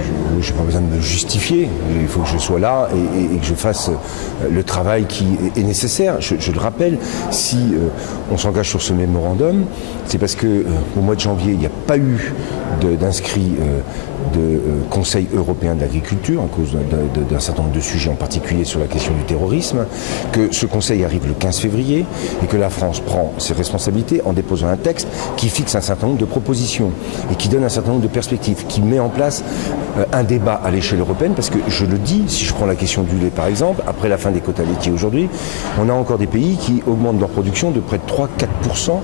n'ai pas besoin de me justifier. Il faut que je sois là et que je fasse le travail qui est nécessaire. Je le rappelle, si on s'engage sur ce mémorandum, c'est parce qu'au mois de janvier, il n'y a pas eu d'inscrit de Conseil européen de l'agriculture en cause d'un certain nombre de sujets, en particulier sur la question du terrorisme, que ce Conseil arrive le 15 février et que la France prend ses responsabilités en déposant un texte qui fixe un certain nombre de propositions et qui donne un certain nombre de perspectives, qui met en place un débat à l'échelle européenne, parce que je le dis, si je prends la question du lait par exemple, après la fin des quotas laitiers aujourd'hui, on a encore des pays qui augmentent leur production de près de 3-4%,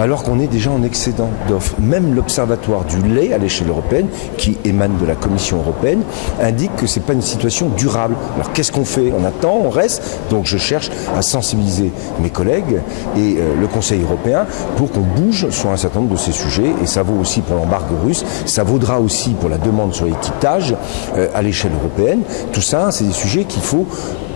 alors qu'on est déjà en excédent d'offres. Même l'Observatoire du lait à l'échelle européenne, qui émane de la Commission européenne, indique que ce n'est pas une situation durable. Alors qu'est-ce qu'on fait? On attend, on reste. Donc je cherche à sensibiliser mes collègues et le Conseil européen pour qu'on bouge sur un certain nombre de ces sujets. Et ça vaut aussi pour l'embargo russe, ça vaudra aussi pour la demande sur l'étiquetage à l'échelle européenne. Tout ça, c'est des sujets qu'il faut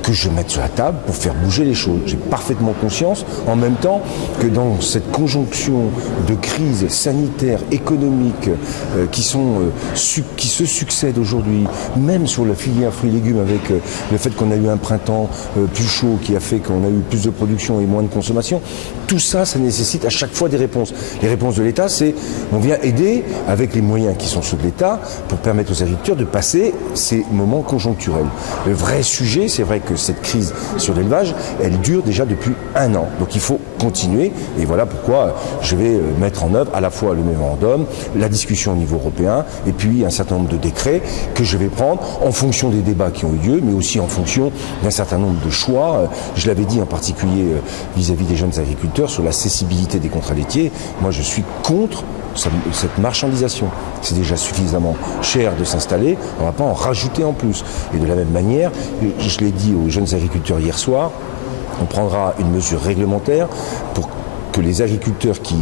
que je mette sur la table pour faire bouger les choses. J'ai parfaitement conscience, en même temps, que dans cette conjonction de crises sanitaires, économiques, qui se succèdent aujourd'hui, même sur la filière fruits et légumes, avec le fait qu'on a eu un printemps plus chaud qui a fait qu'on a eu plus de production et moins de consommation, tout ça, ça nécessite à chaque fois des réponses. Les réponses de l'État, c'est on vient aider avec les moyens qui sont ceux de l'État pour permettre aux agriculteurs de passer ces moments conjoncturels. Le vrai sujet, c'est vrai que cette crise sur l'élevage, elle dure déjà depuis 1 an. Donc il faut continuer et voilà pourquoi je vais mettre en œuvre à la fois le mémorandum, la discussion au niveau européen et puis un certain nombre de décrets que je vais prendre en fonction des débats qui ont eu lieu, mais aussi en fonction d'un certain nombre de choix. Je l'avais dit en particulier vis-à-vis des jeunes agriculteurs sur la cessibilité des contrats laitiers. Moi je suis contre cette marchandisation. C'est déjà suffisamment cher de s'installer, on ne va pas en rajouter en plus. Et de la même manière, je l'ai dit aux jeunes agriculteurs hier soir, on prendra une mesure réglementaire pour que les agriculteurs qui,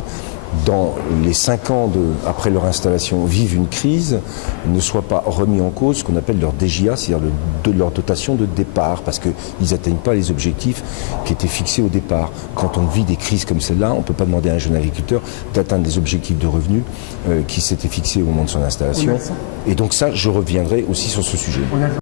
dans les 5 ans après leur installation, vivent une crise, ne soient pas remis en cause ce qu'on appelle leur DJA, c'est-à-dire leur dotation de départ, parce qu'ils n'atteignent pas les objectifs qui étaient fixés au départ. Quand on vit des crises comme celle-là, on ne peut pas demander à un jeune agriculteur d'atteindre des objectifs de revenus qui s'étaient fixés au moment de son installation. Et donc ça, je reviendrai aussi sur ce sujet.